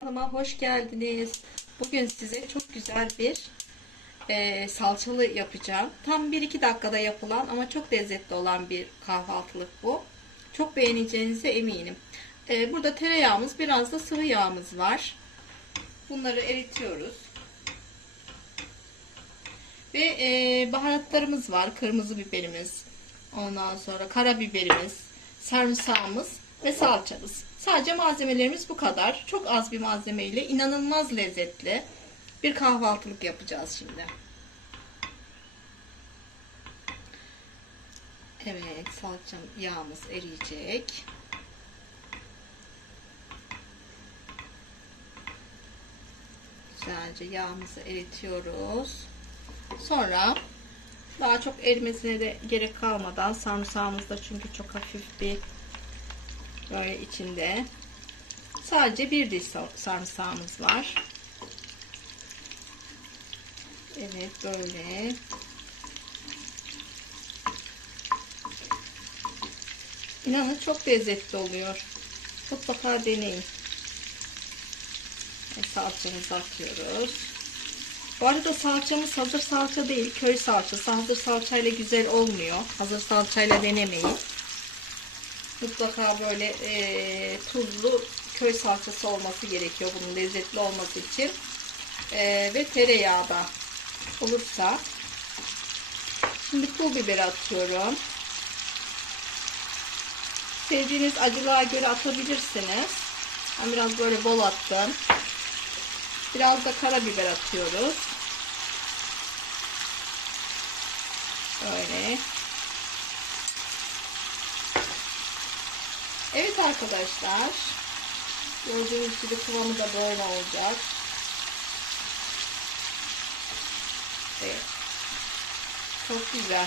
Kanalıma hoş geldiniz. Bugün size çok güzel bir e, salçalı yapacağım. Tam 1-2 dakikada yapılan ama çok lezzetli olan bir kahvaltılık bu. Çok beğeneceğinize eminim. E, burada tereyağımız biraz da sıvı yağımız var. Bunları eritiyoruz. Ve e, baharatlarımız var. Kırmızı biberimiz, ondan sonra karabiberimiz, sarımsağımız ve salçamız. Sadece malzemelerimiz bu kadar. Çok az bir malzemeyle inanılmaz lezzetli bir kahvaltılık yapacağız şimdi. Evet, salçam yağımız eriyecek. Güzelce yağımızı eritiyoruz. Sonra daha çok erimesine de gerek kalmadan sarımsağımız da çünkü çok hafif bir böyle içinde sadece bir diş sarımsağımız var. Evet böyle. İnanın çok lezzetli oluyor. Mutlaka deneyin. Evet, salçamızı atıyoruz. Bu arada salçamız hazır salça değil, köy salçası. Hazır salçayla güzel olmuyor. Hazır salçayla denemeyin. Mutlaka böyle e, tuzlu köy salçası olması gerekiyor bunun lezzetli olması için. E, ve tereyağı da olursa. Şimdi pul biberi atıyorum. Sevdiğiniz acılığa göre atabilirsiniz. Ben biraz böyle bol attım. Biraz da karabiber atıyoruz. Böyle. Evet arkadaşlar. Gördüğünüz gibi kıvamı da böyle olacak. Evet. Çok güzel.